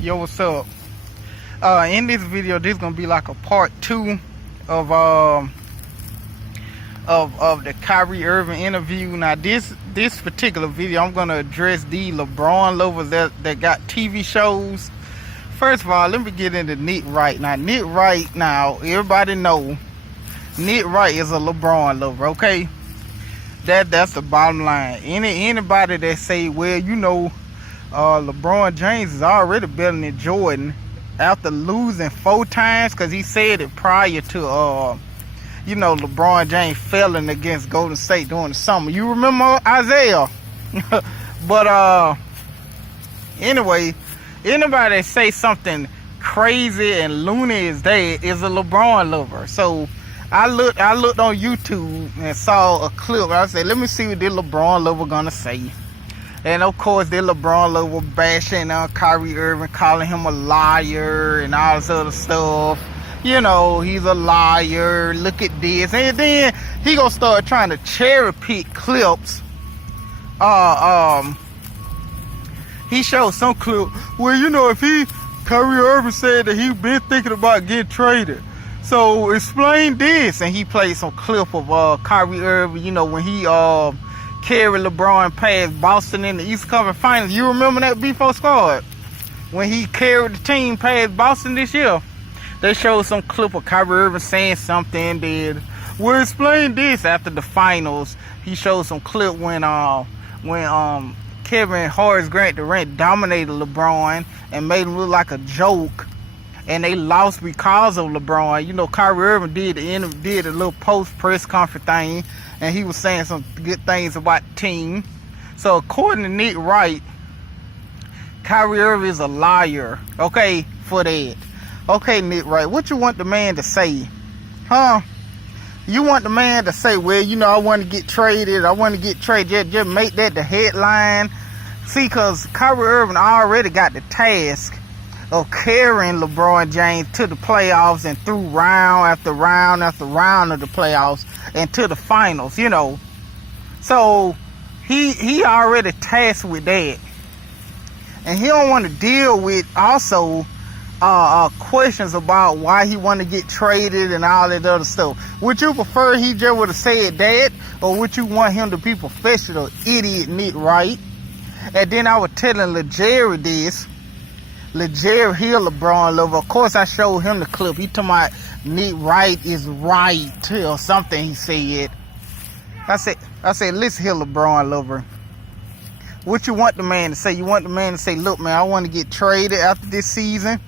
Yo, what's up? In this video, this is gonna be like a part two of the Kyrie Irving interview. Now, this particular video, I'm gonna address the LeBron lovers that got TV shows. First of all, let me get into Wright. Now, Wright. Now, everybody know Wright is a LeBron lover. Okay, that's the bottom line. Anybody that say, well, LeBron James is already better than Jordan after losing 4 times, because he said it prior to LeBron James failing against Golden State during the summer. You remember Isaiah? But anyway, anybody that say something crazy and loony as that is a LeBron lover. So I looked on YouTube and saw a clip. I said, let me see what this LeBron lover gonna say. And of course, the LeBron lover bashing Kyrie Irving, calling him a liar and all this other stuff. He's a liar. Look at this. And then he gonna start trying to cherry pick clips. He showed some clip where, Kyrie Irving said that he been thinking about getting traded. So explain this. And he played some clip of Kyrie Irving, when he carried LeBron past Boston in the East Conference Finals. You remember that B4 squad? When he carried the team past Boston this year. They showed some clip of Kyrie Irving saying something. We'll explain this after the finals. He showed some clip when Kevin Horace Durant dominated LeBron and made him look like a joke. And they lost because of LeBron. Kyrie Irving did a little post-press conference thing, and he was saying some good things about the team. So according to Wright, Kyrie Irving is a liar, okay, for that. Okay, Wright, what you want the man to say? Huh? You want the man to say, well, I want to get traded. Just make that the headline. See, because Kyrie Irving already got the task of carrying LeBron James to the playoffs and through round after round after round of the playoffs and to the finals, So he already tasked with that. And he don't want to deal with also questions about why he want to get traded and all that other stuff. Would you prefer he just would have said that, or would you want him to be professional, idiot Wright? And then I was telling LeJerry this. LeJerry, he a LeBron lover. Of course, I showed him the clip. He talking about Wright is right or something he said. I said, listen here, LeBron lover. What you want the man to say? You want the man to say, look, man, I want to get traded after this season,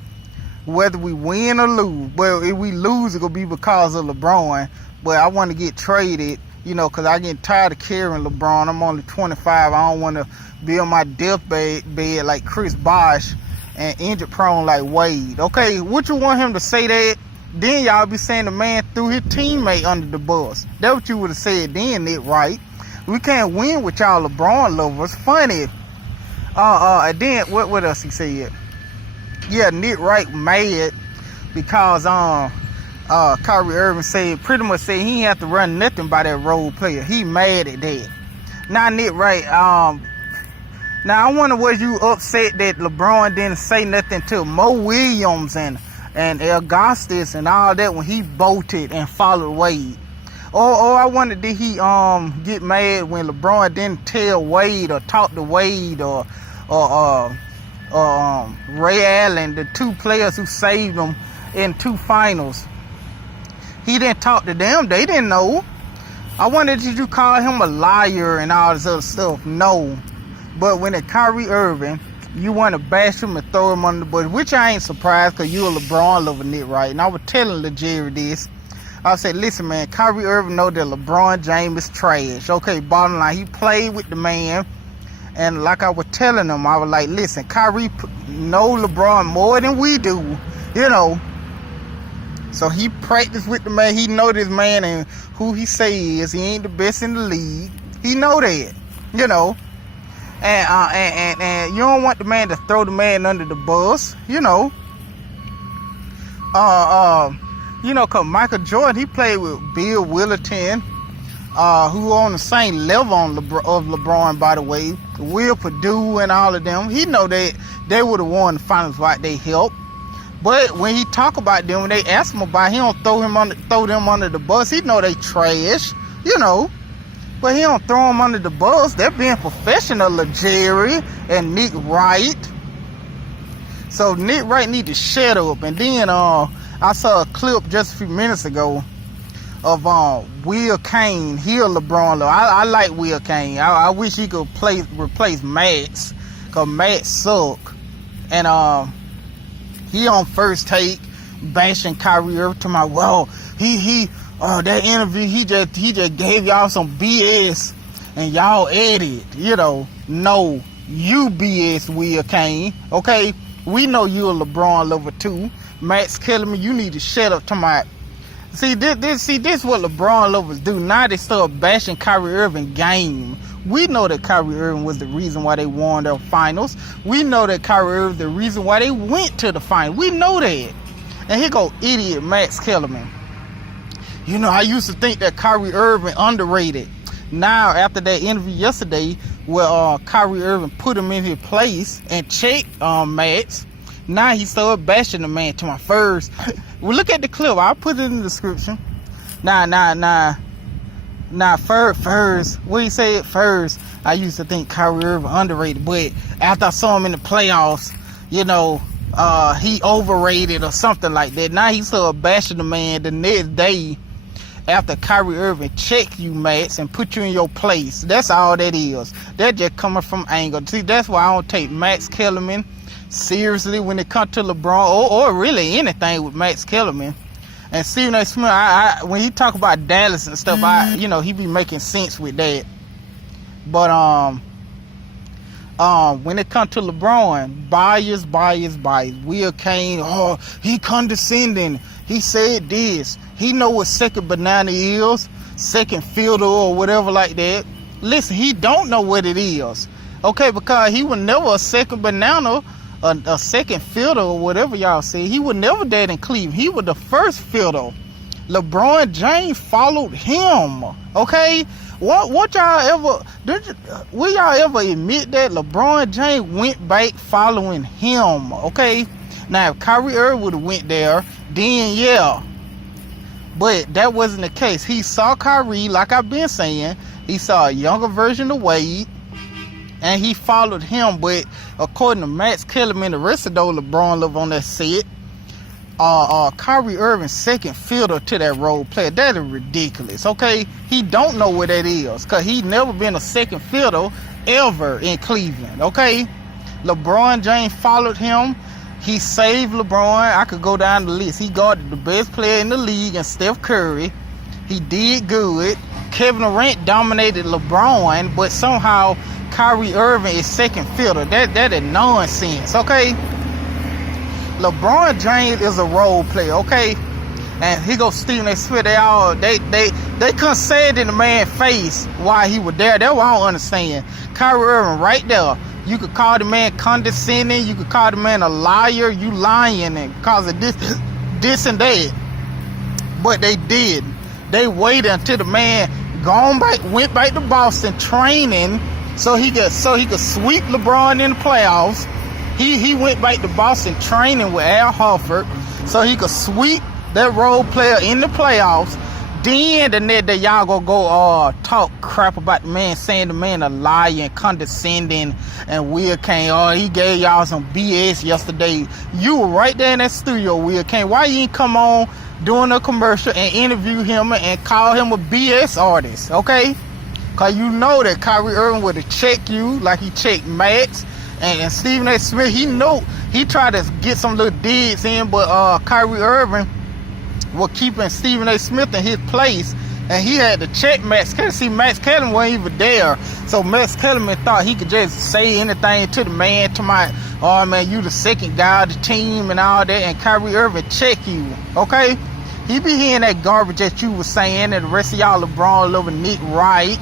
whether we win or lose. Well, if we lose, it's going to be because of LeBron. But I want to get traded, because I get tired of carrying LeBron. I'm only 25. I don't want to be on my deathbed like Chris Bosh and injury prone like Wade. Okay, what you want him to say that? Then y'all be saying the man threw his teammate under the bus. That's what you would have said then, Wright. We can't win with y'all LeBron lovers. Funny. And then what else he said? Yeah, Wright mad because Kyrie Irving pretty much said he ain't have to run nothing by that role player. He mad at that. Now Wright, now I wonder, was you upset that LeBron didn't say nothing to Mo Williams and Augustus and all that when he bolted and followed Wade? Or I wonder, did he get mad when LeBron didn't tell Wade or talk to Wade or Ray Allen, the 2 players who saved him in 2 finals? He didn't talk to them. They didn't know. I wonder, did you call him a liar and all this other stuff? No. But when it's Kyrie Irving, you want to bash him and throw him under the bus, which I ain't surprised because you a LeBron lover, Wright. And I was telling LeJerry this. I said, listen, man, Kyrie Irving know that LeBron James is trash. Okay, bottom line, he played with the man. And like I was telling him, I was like, listen, Kyrie know LeBron more than we do, So he practiced with the man. He know this man and who he say he is. He ain't the best in the league. He know that, And you don't want the man to throw the man under the bus, Cause Michael Jordan, he played with Bill Willerton, who on the same level of LeBron, by the way, Will Purdue and all of them. He know that they would have won the finals without their help. But when he talk about them, when they ask him about it, he don't throw them under the bus. He know they trash, you know. But he don't throw them under the bus. They're being professional, Jerry and Nick Wright. So Nick Wright need to shut up. And then I saw a clip just a few minutes ago of Will Cain. He a LeBron lover. I like Will Cain. I wish he could replace Max, cause Max suck. And he on First Take bashing Kyrie Irving to my that interview he just gave y'all some BS and y'all edit. You know, no, you BS Will Cain. Okay, we know you a LeBron lover too. Max Kellerman, you need to shut up to my. See this what LeBron lovers do. Now they start bashing Kyrie Irving game. We know that Kyrie Irving was the reason why they won the finals. We know that Kyrie Irving the reason why they went to the final. We know that. And here go idiot Max Kellerman. You know, I used to think that Kyrie Irving underrated. Now after that interview yesterday where Kyrie Irving put him in his place and checked Max, now he started bashing the man to my first. Well, look at the clip. I'll put it in the description. First, what he said first, I used to think Kyrie Irving underrated, but after I saw him in the playoffs, you know, he overrated or something like that. Now he started bashing the man the next day after Kyrie Irving checked you, Max, and put you in your place. That's all that is. That just coming from anger. See, that's why I don't take Max Kellerman seriously when it comes to LeBron or really anything with Max Kellerman. And Stephen A. Smith, when he talk about Dallas and stuff, he be making sense with that. But when it comes to LeBron, bias. Will Cain, he condescending. He said this. He know what second banana is, second fielder or whatever like that. Listen, he don't know what it is. Okay, because he was never a second banana, a second fielder or whatever y'all say. He was never that in Cleveland. He was the first fielder. LeBron James followed him. Okay, what y'all will y'all ever admit that LeBron James went back following him? Okay, now if Kyrie Irving would have went there, then yeah, but that wasn't the case. He saw Kyrie, like I've been saying, he saw a younger version of Wade, and he followed him. But according to Max Kellerman, the rest of those LeBron lovers on that set, Kyrie Irving second fielder to that role player. That is ridiculous. Okay, he don't know what that is, cause he never been a second fielder ever in Cleveland. Okay, LeBron James followed him. He saved LeBron. I could go down the list. He guarded the best player in the league and Steph Curry. He did good. Kevin Durant dominated LeBron, but somehow Kyrie Irving is second fielder. That is nonsense. Okay, LeBron James is a role player. Okay, and he goes Stephen A. Smith. They couldn't say it in the man's face why he was there. That's what I don't understand. Kyrie Irving right there. You could call the man condescending. You could call the man a liar. You lying and cause of this and that. But they did. They waited until the man went back to Boston training so he could sweep LeBron in the playoffs. He went back to Boston training with Al Horford so he could sweep that role player in the playoffs. Then the net that y'all gonna go talk crap about the man, saying the man a liar and condescending, and Will Cain, he gave y'all some BS yesterday. You were right there in that studio, Will Cain. Why you ain't come on doing a commercial and interview him and call him a BS artist? Okay, cause you know that Kyrie Irving would have checked you like he checked Max and Stephen A. Smith. He tried to get some little digs in, but Kyrie Irving was keeping Stephen A. Smith in his place, and he had to check Max Kellerman. See, Max Kellerman wasn't even there, so Max Kellerman thought he could just say anything to the man, oh man, you the second guy of the team and all that, and Kyrie Irving check you. Okay, he be hearing that garbage that you was saying, and the rest of y'all LeBron lover Nick Wright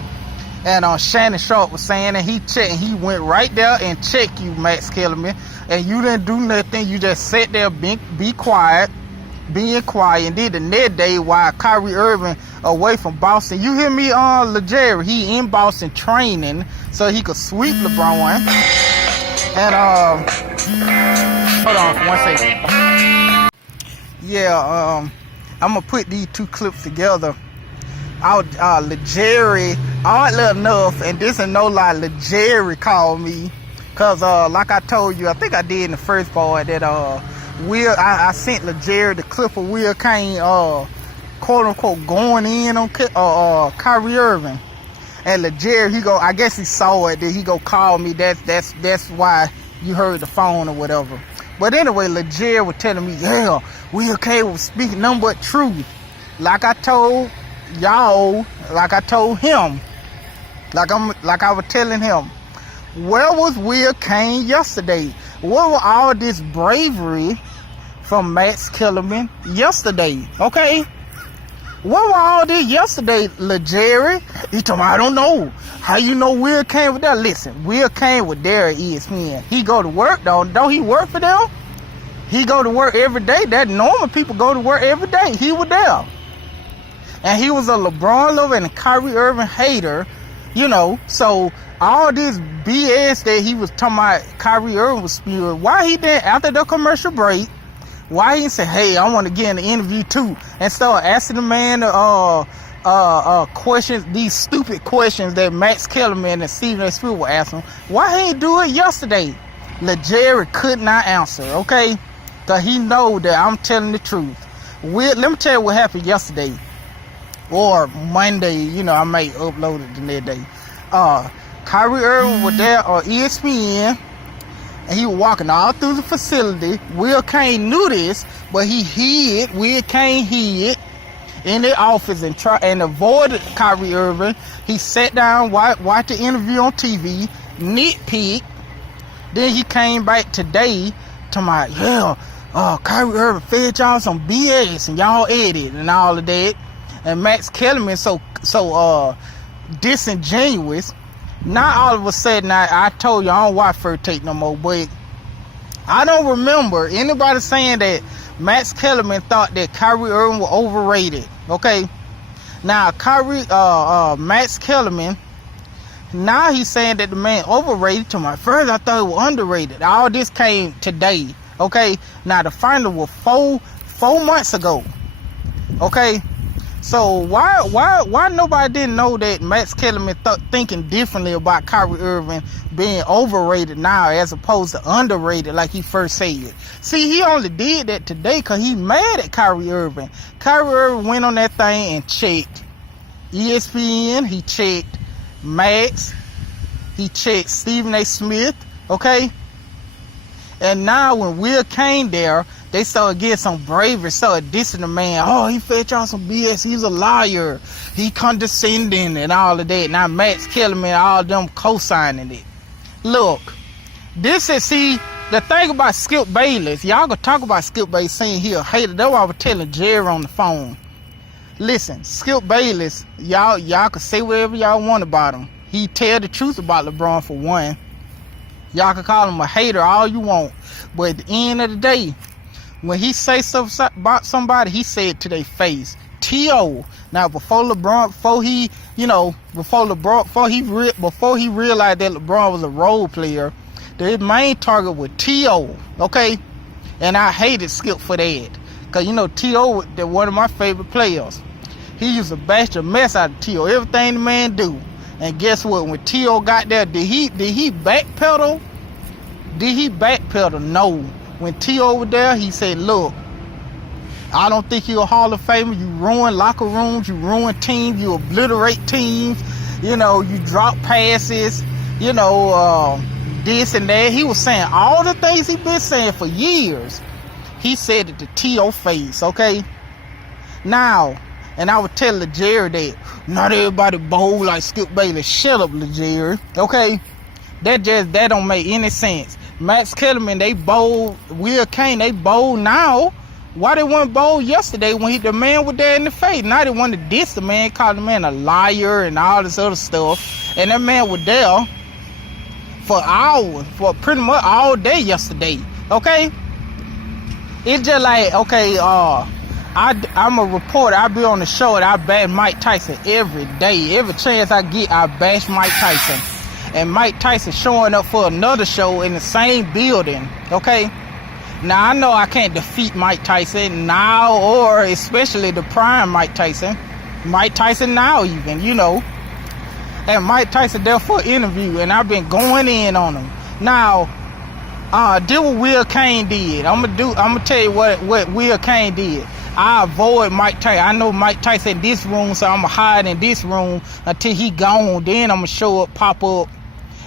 and Shannon Sharp was saying, and he went right there and checked you, Max Kellerman, and you didn't do nothing. You just sat there, be quiet. being quiet, and did the next day while Kyrie Irving away from Boston. You hear me, LeJerry? He in Boston training so he could sweep LeBron. And hold on for 1 second. Yeah, I'm gonna put these two clips together. LeJerry, oddly enough, and this is no lie, LeJerry called me, cause like I told you, I think I did in the first part that I sent LeJerry the clip of Will Cain quote unquote going in on Kyrie Irving, and LeJerry I guess he saw it, then he call me. That's why you heard the phone or whatever. But anyway, LeJerry was telling me, yeah, Will Cain was speaking nothing but truth. Like I told y'all, like I told him, like I was telling him, where was Will Cain yesterday? What was all this bravery from Max Kellerman yesterday? Okay? What was all this yesterday, LeJerry? He told me, I don't know. How you know Will Cain was there? Listen, Will Cain was there at ESPN. He go to work, don't he work for them? He go to work every day. That normal people go to work every day. He was there. And he was a LeBron lover and a Kyrie Irving hater, so all this BS that he was talking about Kyrie Irving was spewing, why he didn't, after the commercial break, why he didn't say, hey, I want to get in the interview too, and start asking the man questions, these stupid questions that Max Kellerman and Stephen A. Smith were asking. Why he didn't do it yesterday? LeJerry could not answer, okay? Because he know that I'm telling the truth. Let me tell you what happened yesterday. Or Monday, I may upload it the next day. Kyrie Irving was there on ESPN, and he was walking all through the facility. Will Cain knew this, but Will Cain hid in the office and avoided Kyrie Irving. He sat down, watched the interview on TV, nitpicked. Then he came back today to my, Kyrie Irving fed y'all some BS and y'all edited and all of that. And Max Kellerman so disingenuous. Not all of a sudden, I told you I don't watch First Take no more, but I don't remember anybody saying that Max Kellerman thought that Kyrie Irving was overrated. Okay, now Max Kellerman, now he's saying that the man overrated. To my first, I thought it was underrated. All this came today. Okay, now the final was four months ago. Okay. So why nobody didn't know that Max Kellerman thinking differently about Kyrie Irving being overrated now as opposed to underrated like he first said? See, he only did that today because he mad at Kyrie Irving. Kyrie Irving went on that thing and checked ESPN, he checked Max, he checked Stephen A. Smith, okay? And now when Will Cain there, they started getting some bravery, started dissing the man. Oh, he fed y'all some BS. He's a liar. He condescending and all of that. Now Max Kellerman, all of them co-signing it. Look, see, the thing about Skip Bayless, y'all gonna talk about Skip Bayless saying he a hater. That's what I was telling Jerry on the phone. Listen, Skip Bayless, y'all can say whatever y'all want about him. He tell the truth about LeBron for one. Y'all can call him a hater all you want. But at the end of the day, when he say stuff about somebody, he say it to their face. T.O. Now before he realized that LeBron was a role player, the main target was T.O. Okay? And I hated Skip for that. Cause T.O. was one of my favorite players. He used to bash the mess out of T.O. Everything the man do. And guess what? When T.O. got there, did he backpedal? Did he backpedal? No. When T.O. was there, he said, look, I don't think you're a Hall of Famer. You ruin locker rooms. You ruin teams. You obliterate teams. You drop passes. This and that. He was saying all the things he been saying for years. He said it to T.O. face, okay? Now, and I would tell LeJerry that not everybody bold like Skip Bayless. Shut up, LeJerry, okay? That don't make any sense. Max Kellerman, they bold. Will Cain, they bold now. Why they weren't bold yesterday when the man was there in the face? Now they want to diss the man, call the man a liar and all this other stuff. And that man was there for hours, for pretty much all day yesterday. Okay? It's just like, okay, I'm a reporter. I be on the show and I bash Mike Tyson every day. Every chance I get, I bash Mike Tyson. And Mike Tyson showing up for another show in the same building. Okay? Now, I know I can't defeat Mike Tyson now, or especially the prime Mike Tyson. Mike Tyson now even, you know. And Mike Tyson there for an interview, and I've been going in on him. Now, do what Will Cain did. I'm gonna tell you what Will Cain did. I avoid Mike Tyson. I know Mike Tyson in this room, so I'm gonna hide in this room until he gone. Then I'm gonna show up, pop up,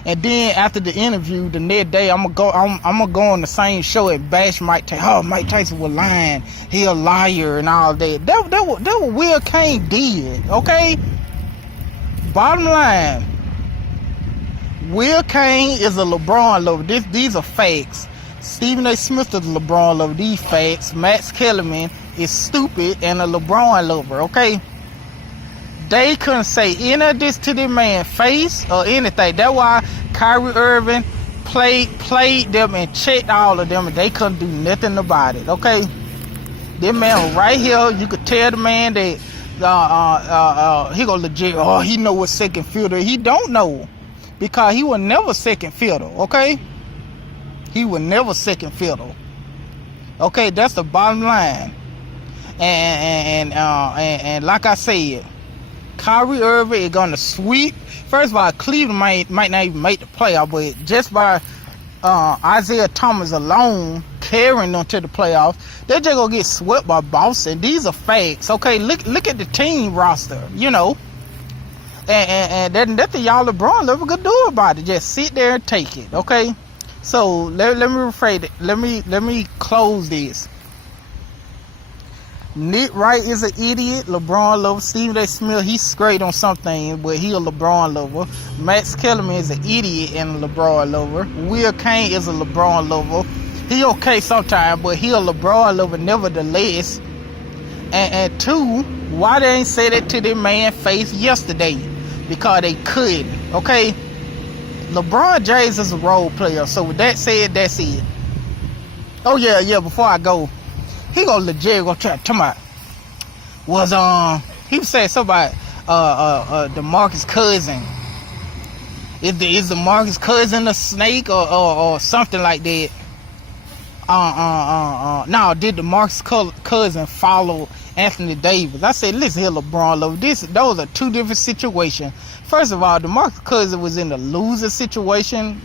and then after the interview, the next day, I'm gonna go on the same show and bash Mike Tyson. Oh, Mike Tyson was lying. He a liar and all that. That what Will Cain did. Okay. Bottom line, Will Cain is a LeBron lover. These are facts. Stephen A. Smith is a LeBron lover. These facts. Max Kellerman is stupid and a LeBron lover, okay? They couldn't say any of this to the man's face or anything. That's why Kyrie Irving played them and checked all of them, and they couldn't do nothing about it, okay? This man right here, you could tell the man that he gonna legit, he know what second fielder. He don't know, because he was never second fielder, okay? He was never second fiddle. Okay, that's the bottom line. And like I said, Kyrie Irving is gonna sweep. First of all, Cleveland might not even make the playoff, but just by Isaiah Thomas alone carrying them to the playoffs, they're just gonna get swept by Boston. These are facts. Okay, look at the team roster, you know. And there's nothing y'all LeBron ever could do about it. Just sit there and take it, okay? So let me rephrase it. Let me close this. Nick Wright is an idiot. LeBron lover. Stephen A. Smith, he's straight on something, but he a LeBron lover. Max Kellerman is an idiot and a LeBron lover. Will Cain is a LeBron lover. He okay sometimes, but he a LeBron lover nevertheless. And two, why they ain't say that to their man face yesterday? Because they couldn't. Okay. LeBron James is a role player, so with that said, that's it. Oh yeah, before I go, he gonna legit go try to tell me he said something about DeMarcus Cousin. Is DeMarcus Cousin a snake or something like that? No, did DeMarcus Cousin follow Anthony Davis? I said, listen here, LeBron lover, those are two different situations. First of all, DeMarcus Cousins was in a losing situation,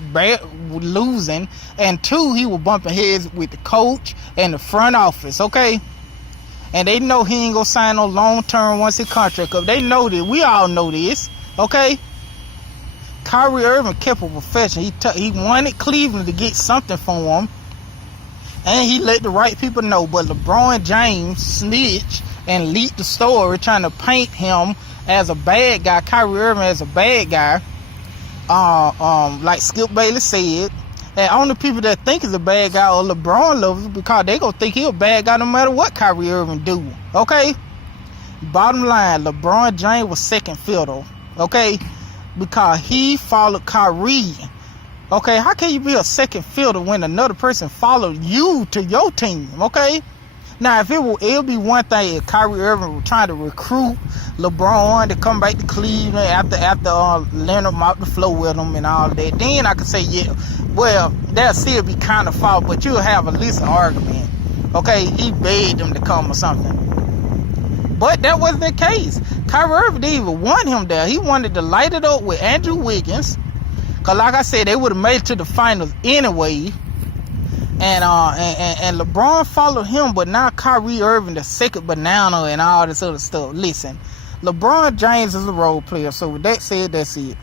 losing, and two, he was bumping heads with the coach and the front office, okay? And they know he ain't gonna sign no long-term once his contract up. They know this. We all know this, okay? Kyrie Irving kept a profession. He wanted Cleveland to get something for him, and he let the right people know. But LeBron James snitched and leaked the story, trying to paint him as a bad guy, Kyrie Irving as a bad guy, like Skip Bayless said. And only people that think he's a bad guy are LeBron lovers, because they gonna think he's a bad guy no matter what Kyrie Irving do. Okay? Bottom line, LeBron James was second fiddle. Okay? Because he followed Kyrie. Okay? How can you be a second fiddle when another person followed you to your team? Okay? Now, if it'll be one thing if Kyrie Irving was trying to recruit LeBron to come back to Cleveland after Leonard mopped the floor with him and all that, then I could say, yeah, well, that'll still be kind of fault, but you'll have at least an argument. Okay, he begged him to come or something. But that wasn't the case. Kyrie Irving didn't even want him there. He wanted to light it up with Andrew Wiggins, because like I said, they would have made it to the finals anyway. And LeBron followed him, but now Kyrie Irving, the second banana and all this other stuff. Listen, LeBron James is a role player, so with that said, that's it.